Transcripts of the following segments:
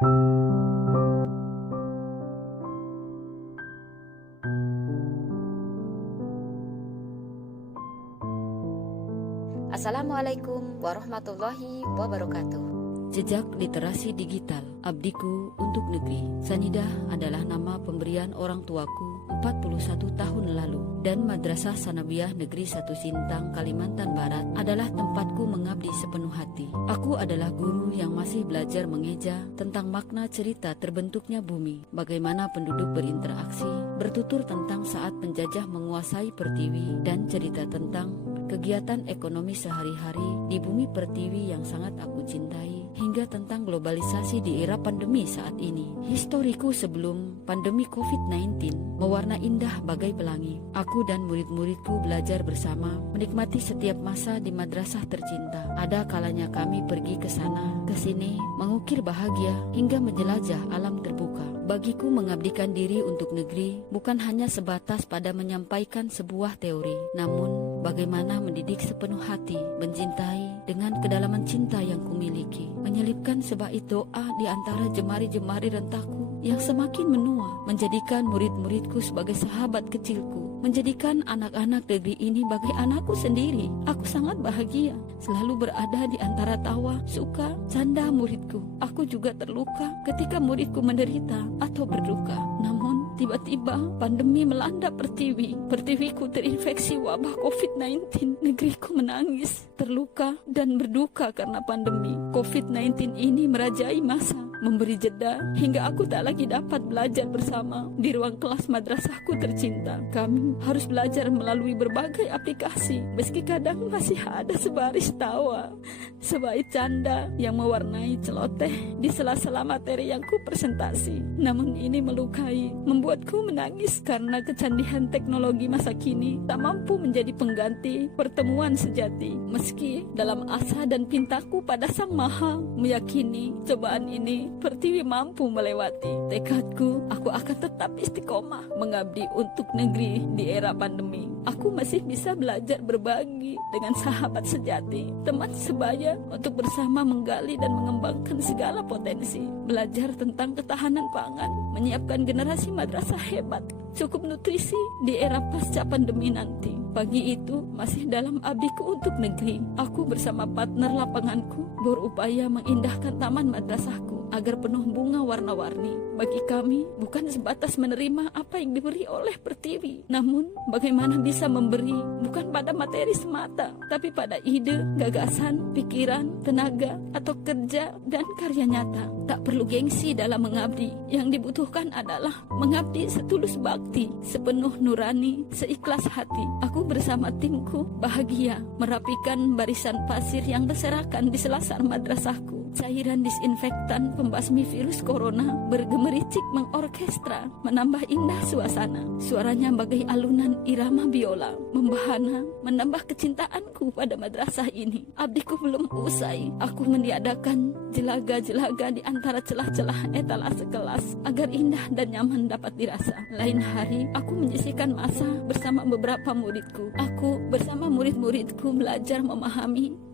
Assalamualaikum warahmatullahi wabarakatuh. Jejak literasi digital, abdiku untuk negeri. Sanidah adalah nama pemberian orang tuaku 41 tahun lalu, dan Madrasah Sanawiyah Negeri 1 Sintang, Kalimantan Barat adalah tempatku mengabdi sepenuh hati. Aku adalah guru yang masih belajar mengeja tentang makna cerita terbentuknya bumi, bagaimana penduduk berinteraksi, bertutur tentang saat penjajah menguasai pertiwi, dan cerita tentang kegiatan ekonomi sehari-hari di bumi pertiwi yang sangat aku cintai, hingga tentang globalisasi di era pandemi saat ini. Historiku sebelum pandemi COVID-19 mewarna indah bagai pelangi. Aku dan murid-muridku belajar bersama, menikmati setiap masa di madrasah tercinta. Ada kalanya kami pergi ke sana, ke sini, mengukir bahagia hingga menjelajah alam terbuka. Bagiku mengabdikan diri untuk negeri bukan hanya sebatas pada menyampaikan sebuah teori, namun bagaimana mendidik sepenuh hati, mencintai dengan kedalaman cinta yang kumiliki, menyelipkan sebaik doa di antara jemari-jemari rentaku yang semakin menua, menjadikan murid-muridku sebagai sahabat kecilku, menjadikan anak-anak negeri ini bagai anakku sendiri. Aku sangat bahagia selalu berada di antara tawa, suka, canda muridku. Aku juga terluka ketika muridku menderita atau berduka. Namun tiba-tiba pandemi melanda pertiwi. Pertiwiku terinfeksi wabah COVID-19. Negeriku menangis, terluka, dan berduka karena pandemi. COVID-19 ini merajai masa, memberi jeda hingga aku tak lagi dapat belajar bersama di ruang kelas madrasahku tercinta. Kami harus belajar melalui berbagai aplikasi, meski kadang masih ada sebaris tawa, sebaik canda yang mewarnai celoteh di sela-sela materi yang ku presentasi. Namun ini melukai, membuatku menangis karena kecandian teknologi masa kini tak mampu menjadi pengganti pertemuan sejati. Meski dalam asa dan pintaku pada Sang Maha, meyakini cobaan ini pertiwi mampu melewati. Tekadku, aku akan tetap istiqomah mengabdi untuk negeri di era pandemi. Aku masih bisa belajar berbagi dengan sahabat sejati, teman sebaya, untuk bersama menggali dan mengembangkan segala potensi. Belajar tentang ketahanan pangan, menyiapkan generasi madrasah hebat, cukup nutrisi di era pasca pandemi nanti. Pagi itu masih dalam abdiku untuk negeri. Aku bersama partner lapanganku berupaya mengindahkan taman madrasahku agar penuh bunga warna-warni. Bagi kami bukan sebatas menerima apa yang diberi oleh pertiwi, namun bagaimana bisa memberi bukan pada materi semata, tapi pada ide, gagasan, pikiran, tenaga, atau kerja dan karya nyata. Tak perlu gengsi dalam mengabdi. Yang dibutuhkan adalah mengabdi setulus bakti, sepenuh nurani, seikhlas hati. Aku bersama timku bahagia merapikan barisan pasir yang berserakan di selasar madrasahku. Cairan disinfektan pembasmi virus corona bergemericik mengorkestra, menambah indah suasana. Suaranya bagai alunan irama biola, membahana, menambah kecintaanku pada madrasah ini. Abdiku belum usai. Aku meniadakan jelaga-jelaga di antara celah-celah etalase kelas agar indah dan nyaman dapat dirasa. Lain hari, aku menyisihkan masa bersama beberapa muridku. Aku bersama murid-muridku belajar memahami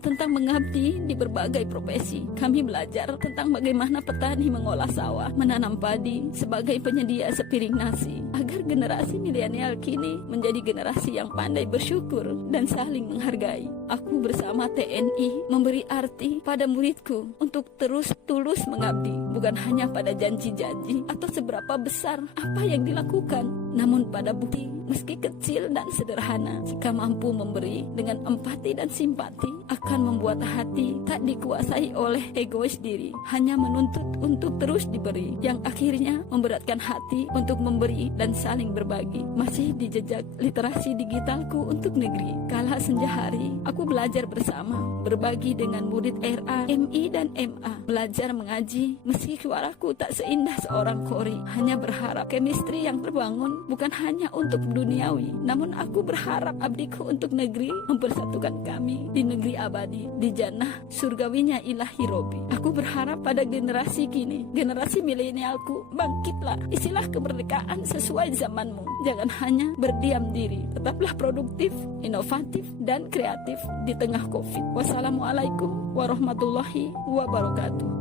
tentang mengabdi di berbagai profesi. Kami belajar tentang bagaimana petani mengolah sawah, menanam padi sebagai penyedia sepiring nasi, agar generasi milenial kini menjadi generasi yang pandai bersyukur dan saling menghargai. Aku bersama TNI memberi arti pada muridku untuk terus tulus mengabdi, bukan hanya pada janji-janji atau seberapa besar apa yang dilakukan, namun pada bukti meski kecil dan sederhana. Jika mampu memberi dengan empati dan simpati, akan membuat hati tak dikuasai oleh egois diri, hanya menuntut untuk terus diberi, yang akhirnya memberatkan hati untuk memberi dan saling berbagi. Masih di jejak literasi digitalku untuk negeri, kala senja hari, aku belajar bersama, berbagi dengan murid RA, MI, dan MA, belajar mengaji, meski suaraku tak seindah seorang kori, hanya berharap chemistry yang terbangun bukan hanya untuk duniawi, namun aku berharap abdiku untuk negeri mempersatukan kami di negeri abadi, di jannah surgawinya ilahi Robi. Aku berharap pada generasi kini, generasi milenialku, bangkitlah, isilah kemerdekaan sesuai zamanmu. Jangan hanya berdiam diri, tetaplah produktif, inovatif, dan kreatif di tengah COVID. Wassalamualaikum warahmatullahi wabarakatuh.